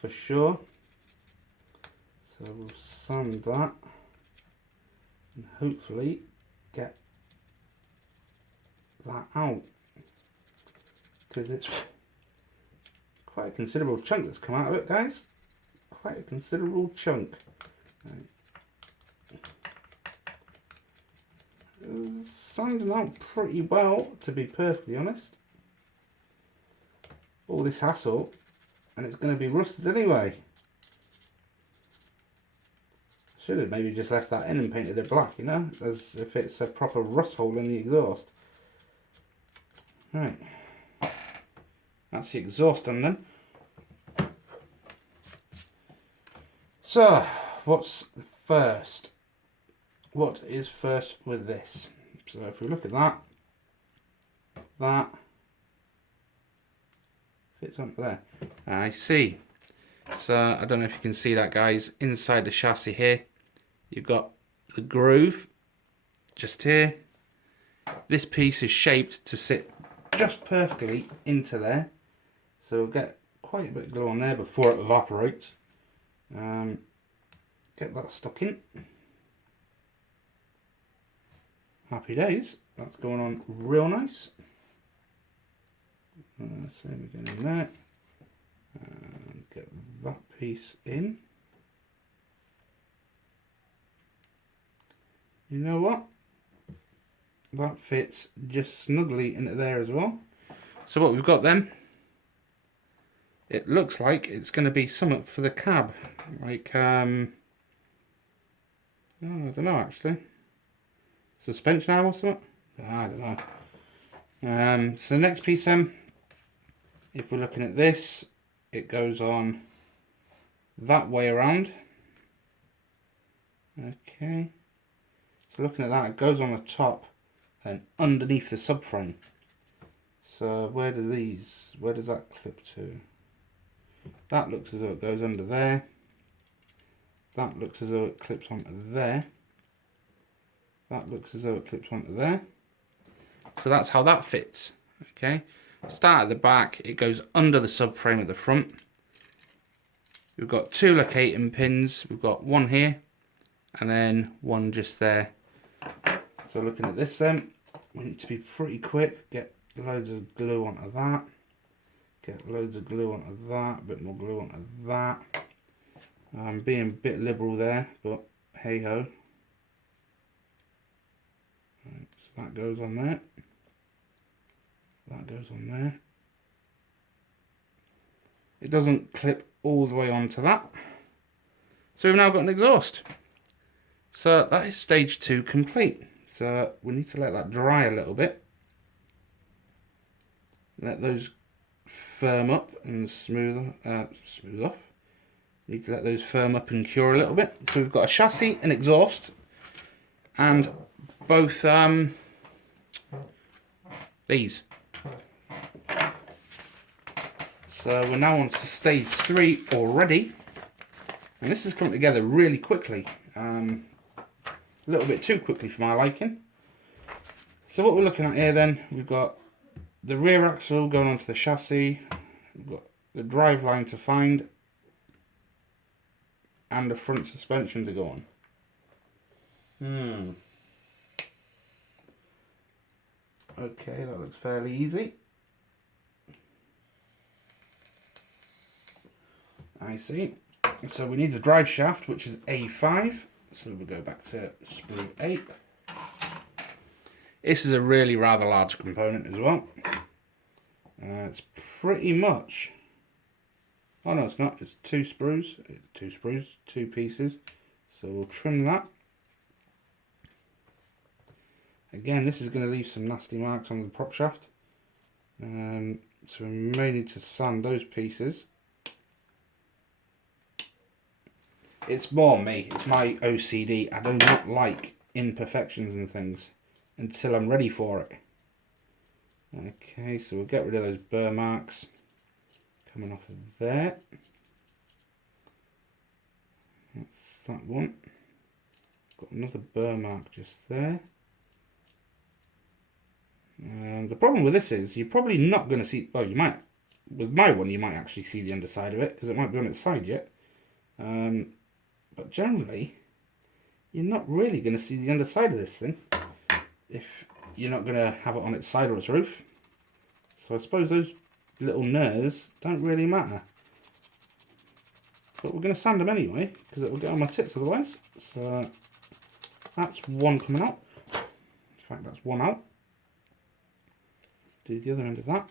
for sure. So we'll sand that and hopefully get that out, because it's quite a considerable chunk that's come out of it, guys. Quite a considerable chunk. Sanding out pretty well, to be perfectly honest. All this hassle, and it's going to be rusted anyway. Should have maybe just left that in and painted it black, you know, as if it's a proper rust hole in the exhaust. Right, that's the exhaust done then. So, what's first? What is first with this? So if we look at that, that fits onto there. I see. So I don't know if you can see that, guys. Inside the chassis here, you've got the groove just here. This piece is shaped to sit just perfectly into there. So we'll get quite a bit of glue on there before it evaporates. Get that stuck in. Happy days. That's going on real nice. Same again in there. And get that piece in. You know what? That fits just snugly into there as well. So what we've got then, it looks like it's going to be something for the cab. Like, I don't know actually. Suspension arm or something? I don't know. So the next piece then, if we're looking at this, it goes on that way around. Okay. So looking at that, it goes on the top and underneath the subframe. So where does that clip to? That looks as though it goes under there. That looks as though it clips onto there. That looks as though it clips onto there. So that's how that fits. Okay. Start at the back, it goes under the subframe at the front. We've got two locating pins. We've got one here and then one just there. So looking at this then, we need to be pretty quick. Get loads of glue onto that. Get loads of glue onto that. A bit more glue onto that. I'm being a bit liberal there, but hey ho. Right, so that goes on there. That goes on there. It doesn't clip all the way onto that. So we've now got an exhaust. So that is stage 2 complete. So we need to let that dry a little bit. Let those firm up and smooth off. Need to let those firm up and cure a little bit. So we've got a chassis, an exhaust, and both these. So we're now on to stage 3 already, and this has come together really quickly, a little bit too quickly for my liking. So what we're looking at here then, we've got the rear axle going onto the chassis, we've got the drive line to find, and the front suspension to go on. Okay, that looks fairly easy. I see. So we need the drive shaft, which is A5. So we'll go back to sprue 8. This is a really rather large component as well. It's pretty much... Oh no, it's not. It's 2 sprues. 2 sprues, 2 pieces. So we'll trim that. Again, this is going to leave some nasty marks on the prop shaft. So we may need to sand those pieces. It's more me, it's my OCD. I do not like imperfections and things until I'm ready for it. Okay, so we'll get rid of those burr marks coming off of there. That's that one. Got another burr mark just there. And the problem with this is you're probably not going to see, well, you might with my one you might actually see the underside of it because it might be on its side yet. But generally, you're not really going to see the underside of this thing if you're not going to have it on its side or its roof. So I suppose those little nerves don't really matter. But we're going to sand them anyway, because it will get on my tits otherwise. So that's one coming out. In fact, that's one out. Do the other end of that.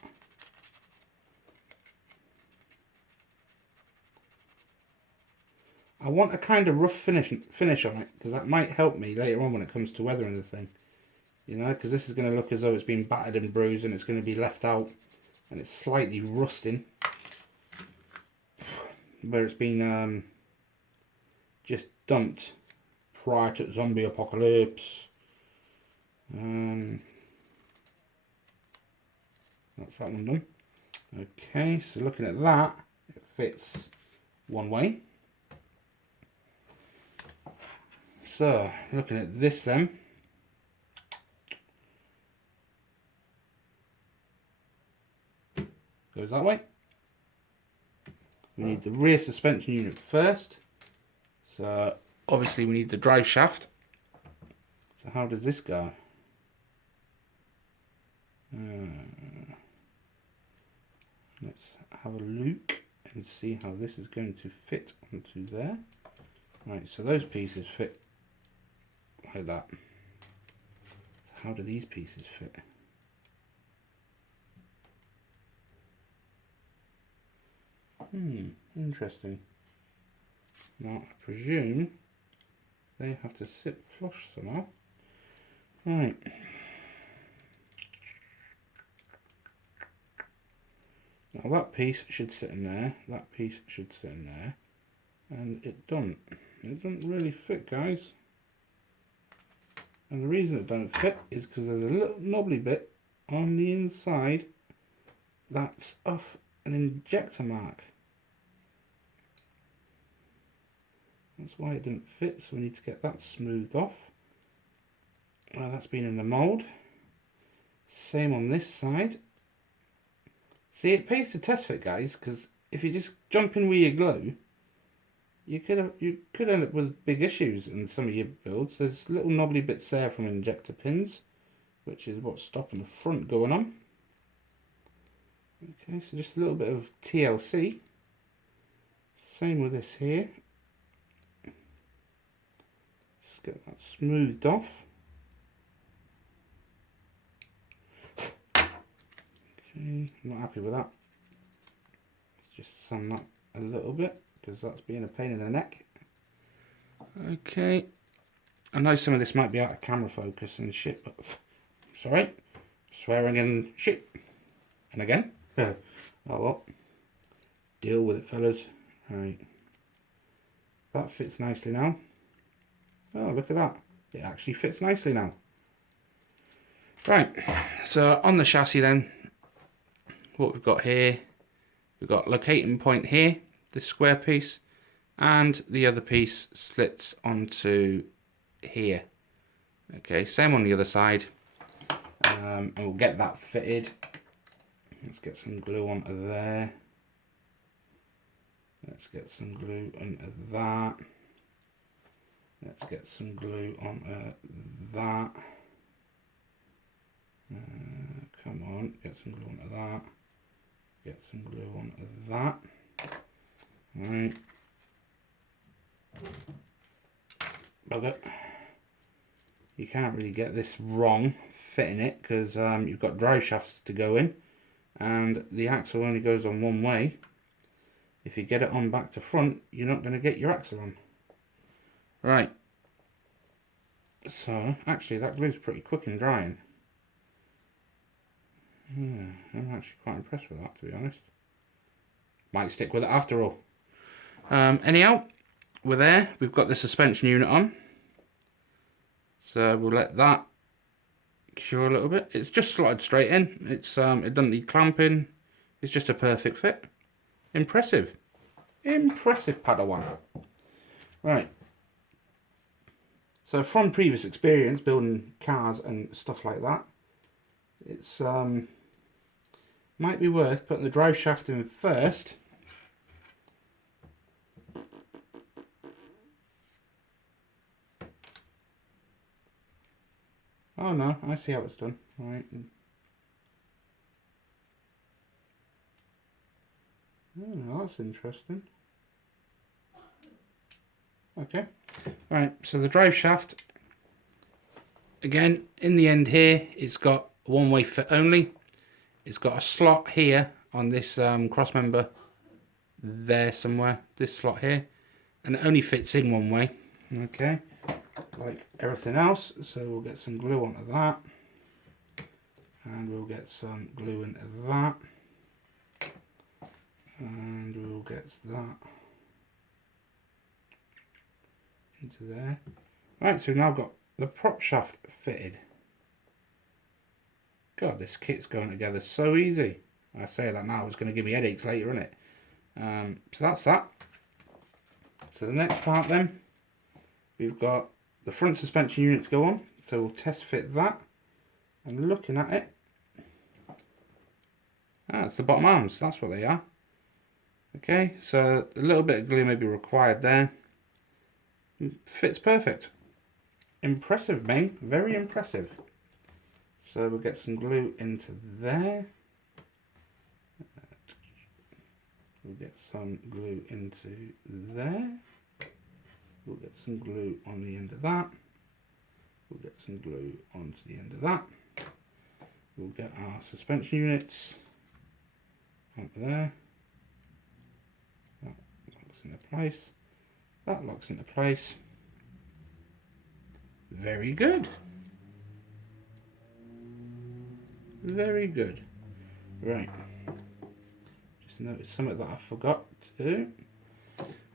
I want a kind of rough finish on it, because that might help me later on when it comes to weathering the thing. You know, because this is going to look as though it's been battered and bruised and it's going to be left out and it's slightly rusting. Where it's been just dumped prior to zombie apocalypse. That's that one done. Okay, so looking at that, it fits one way. So, looking at this then. Goes that way. We need the rear suspension unit first. So, obviously we need the drive shaft. So how does this go? Let's have a look and see how this is going to fit onto there. Right, so those pieces fit like that. So how do these pieces fit? Interesting. Now I presume they have to sit flush somehow. Right. Now that piece should sit in there, that piece should sit in there, and it doesn't. It doesn't really fit, guys. And the reason it don't fit is because there's a little knobbly bit on the inside that's off an injector mark. That's why it didn't fit, so we need to get that smoothed off. Well, that's been in the mould. Same on this side. See, it pays to test fit, guys, because if you just jump in with your glue, you could end up with big issues in some of your builds. There's little knobbly bits there from injector pins, which is what's stopping the front going on. Okay, so just a little bit of TLC. Same with this here. Just get that smoothed off. Okay, I'm not happy with that. Let's just sand that a little bit, because that's being a pain in the neck. Okay, I know some of this might be out of camera focus and shit, but sorry, swearing and shit. And again, oh well, deal with it, fellas. Right, that fits nicely now. Oh, look at that, it actually fits nicely now. Right, so on the chassis then, what we've got here, we've got locating point here, this square piece, and the other piece slits onto here. Okay, same on the other side, and we'll get that fitted. Let's get some glue onto there. Let's get some glue onto that. Let's get some glue onto that. Come on, get some glue onto that. Get some glue onto that. Right. Bugger. You can't really get this wrong fitting it, because you've got drive shafts to go in and the axle only goes on one way. If you get it on back to front, you're not going to get your axle on. Right. So actually that glue's pretty quick in drying. I'm actually quite impressed with that, to be honest. Might stick with it after all. Anyhow, we're there. We've got the suspension unit on. So we'll let that cure a little bit. It's just slotted straight in. It doesn't need clamping. It's just a perfect fit. Impressive. Impressive, Padawan. Right. So from previous experience building cars and stuff like that, it's Might be worth putting the drive shaft in first. Oh no, I see how it's done. Right. Oh, that's interesting. Okay. Right, so the drive shaft, again, in the end here, it's got one-way fit only. It's got a slot here on this cross member there somewhere, this slot here, and it only fits in one way. Okay, like everything else. So we'll get some glue onto that, and we'll get some glue into that, and we'll get that into there. Right, so we've now got the prop shaft fitted. God, this kit's going together so easy. I say that now, it's going to give me headaches later, isn't it? So that's that. So the next part then, we've got the front suspension unit to go on. So we'll test fit that. And looking at it, it's the bottom arms, that's what they are. Okay, so a little bit of glue may be required there. Fits perfect. Impressive, Meng, very impressive. So we'll get some glue into there. We'll get some glue into there. We'll get some glue on the end of that. We'll get some glue onto the end of that. We'll get our suspension units out there. That locks into place. That locks into place. Very good. Very good. Right. Just noticed something that I forgot to do.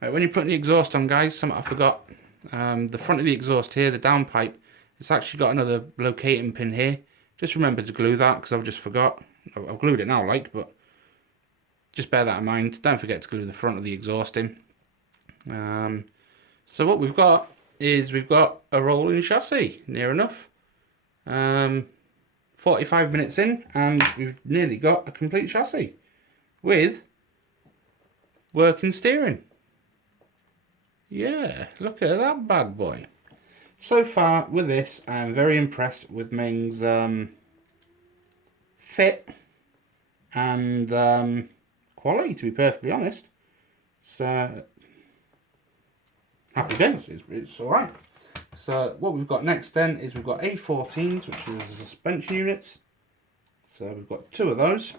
Right, when you're putting the exhaust on, guys, something I forgot. The front of the exhaust here, the downpipe, it's actually got another locating pin here. Just remember to glue that, because I've just forgot. I've glued it now, but just bear that in mind. Don't forget to glue the front of the exhaust in. So what we've got is we've got a rolling chassis, near enough. 45 minutes in, and we've nearly got a complete chassis with working steering. Yeah, look at that bad boy. So far with this, I'm very impressed with Meng's fit and quality, to be perfectly honest. So, happy days, it's alright. So what we've got next then is we've got A14s, which is the suspension units. So we've got two of those.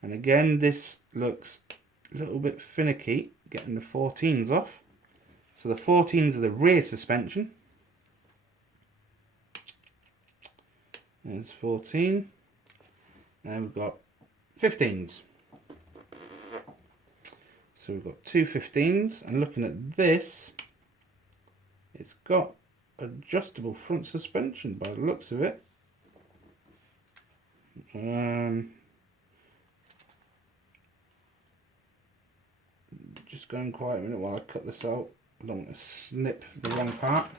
And again, this looks a little bit finicky, getting the 14s off. So the 14s are the rear suspension. There's 14. And we've got 15s. So we've got two 15s, and looking at this, it's got adjustable front suspension by the looks of it. Just going quiet a minute while I cut this out. I don't want to snip the wrong part.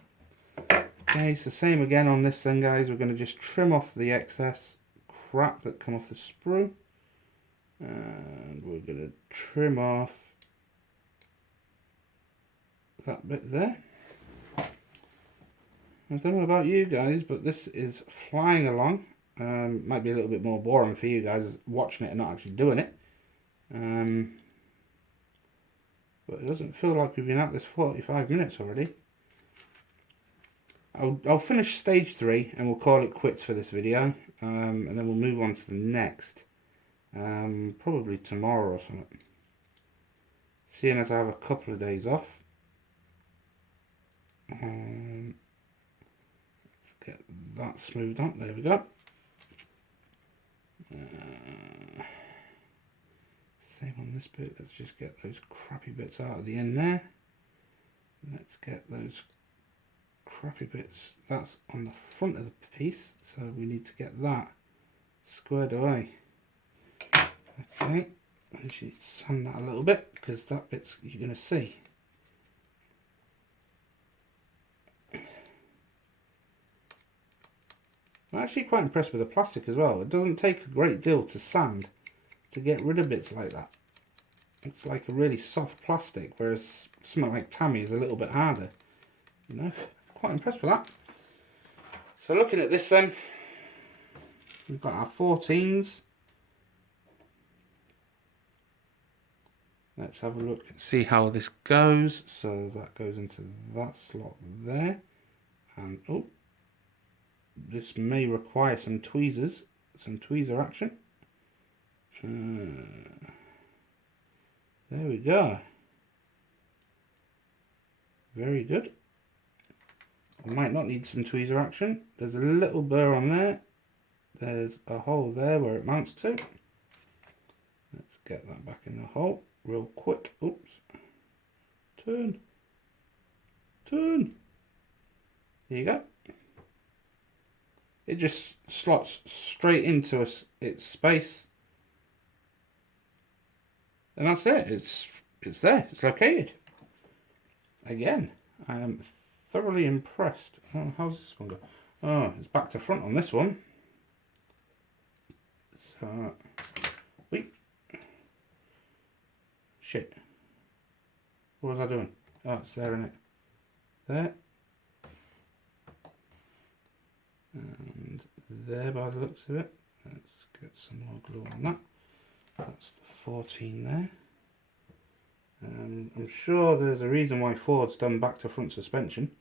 Okay, so same again on this then, guys. We're going to just trim off the excess crap that come off the sprue. And we're going to trim off that bit there. I don't know about you guys, but this is flying along. Might be a little bit more boring for you guys watching it and not actually doing it. But it doesn't feel like we've been at this 45 minutes already. I'll finish stage 3 and we'll call it quits for this video. And then we'll move on to the next. Probably tomorrow or something. Seeing as I have a couple of days off. Let's get that smoothed out. There we go. Same on this bit. Let's just get those crappy bits out of the end there. Let's get those crappy bits. That's on the front of the piece, so we need to get that squared away. Okay, I should sand that a little bit because that bit's you're going to see. I'm actually quite impressed with the plastic as well. It doesn't take a great deal to sand to get rid of bits like that. It's like a really soft plastic, whereas something like Tammy is a little bit harder. You know, quite impressed with that. So looking at this then, we've got our 14s. Let's have a look, see how this goes. So that goes into that slot there. And oh, this may require some tweezers, some tweezer action. There we go. Very good. I might not need some tweezer action. There's a little burr on there. There's a hole there where it mounts to. Let's get that back in the hole real quick. Oops. Turn. Turn. There you go. It just slots straight into its space. And that's it. It's there. It's located. Again, I am thoroughly impressed. Oh, how's this one go? Oh, it's back to front on this one. So, wait. Shit. What was I doing? Oh, it's there, isn't it? There. And there by the looks of it. Let's get some more glue on that. That's the 14 there. I'm sure there's a reason why Ford's done back to front suspension.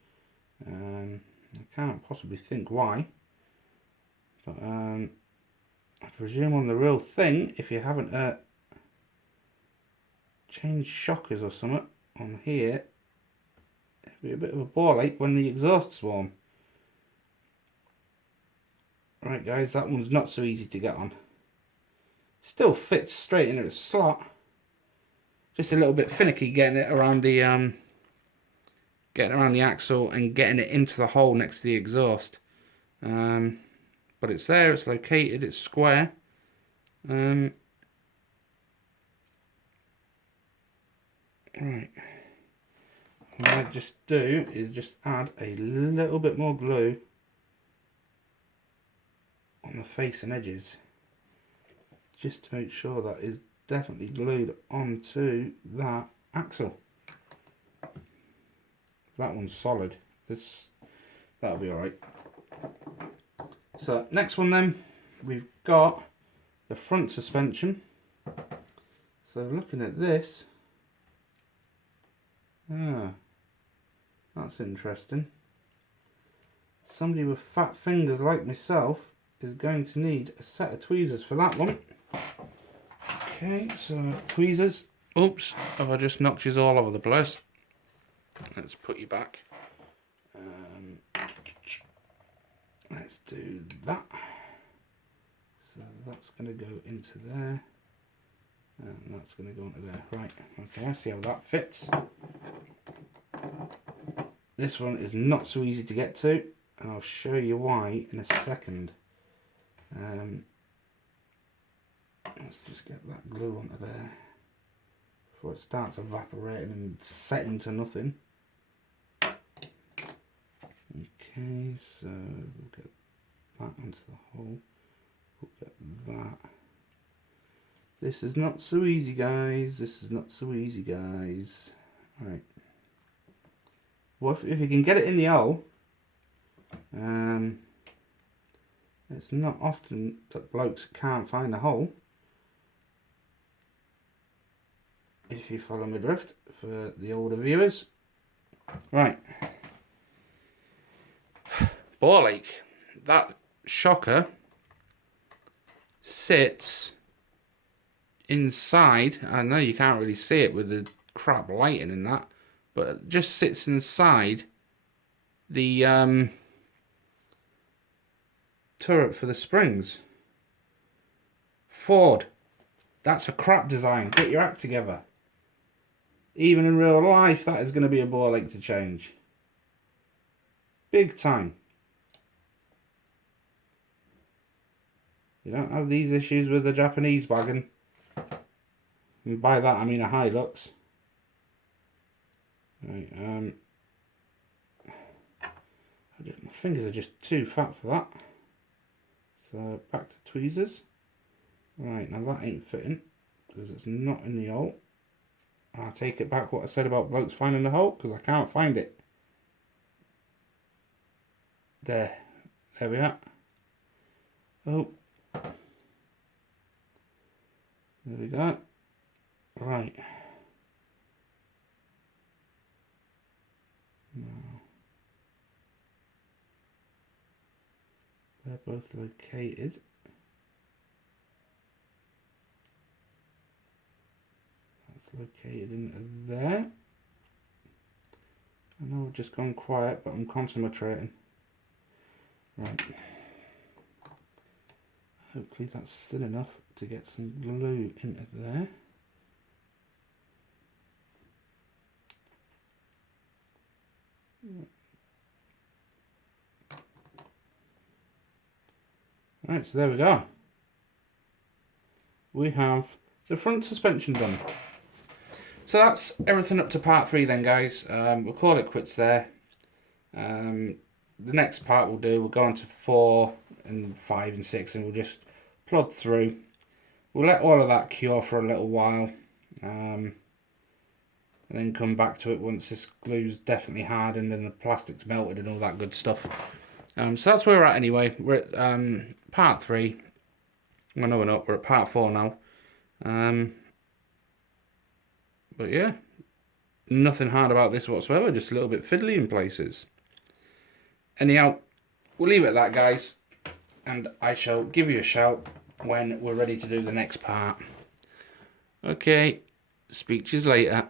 I can't possibly think why. But I presume on the real thing, if you haven't changed shockers or something on here, it'll be a bit of a ball ache when the exhaust's warm. Right guys, that one's not so easy to get on. Still fits straight into its slot. Just a little bit finicky getting it around the axle and getting it into the hole next to the exhaust. But it's there, it's located, it's square. Right. What I just do is just add a little bit more glue on the face and edges, just to make sure that is definitely glued onto that axle. That one's solid. That'll be alright. So next one then, we've got the front suspension. So looking at this, that's interesting. Somebody with fat fingers like myself is going to need a set of tweezers for that one. Okay, so tweezers. Oops, have I just knocked you all over the place? Let's put you back. Let's do that. So that's going to go into there. And that's going to go into there. Right, okay, I see how that fits. This one is not so easy to get to, and I'll show you why in a second. Let's just get that glue onto there before it starts evaporating and setting to nothing. Okay, so we'll get that into the hole. We'll get that. This is not so easy, guys. This is not so easy, guys. Right. Well, if you can get it in the hole, it's not often that blokes can't find a hole. If you follow my drift, for the older viewers. Right. Ball ache. That shocker sits inside. I know you can't really see it with the crap lighting and that, but it just sits inside the turret for the springs. Ford, that's a crap design. Get your act together. Even in real life, that is going to be a ball ache to change. Big time. You don't have these issues with the Japanese wagon. And by that I mean a Hilux. Right, my fingers are just too fat for that. So back to tweezers. Right, now that ain't fitting because it's not in the hole. I'll take it back what I said about blokes finding the hole because I can't find it. There we are. Oh, there we go. Right. Now, they're both located. That's located into there. I know I've just gone quiet, but I'm concentrating. Right. Hopefully that's thin enough to get some glue into there. Right, so there we go. We have the front suspension done. So that's everything up to part 3 then, guys. We'll call it quits there. The next part we'll go on to 4 and 5 and 6 and we'll just plod through. We'll let all of that cure for a little while. And then come back to it once this glue's definitely hardened and the plastic's melted and all that good stuff. So that's where we're at anyway. We're at part 3. Well, no, we're not. We're at part 4 now. But yeah, nothing hard about this whatsoever. Just a little bit fiddly in places. Anyhow, we'll leave it at that, guys. And I shall give you a shout when we're ready to do the next part. Okay, speak to you later.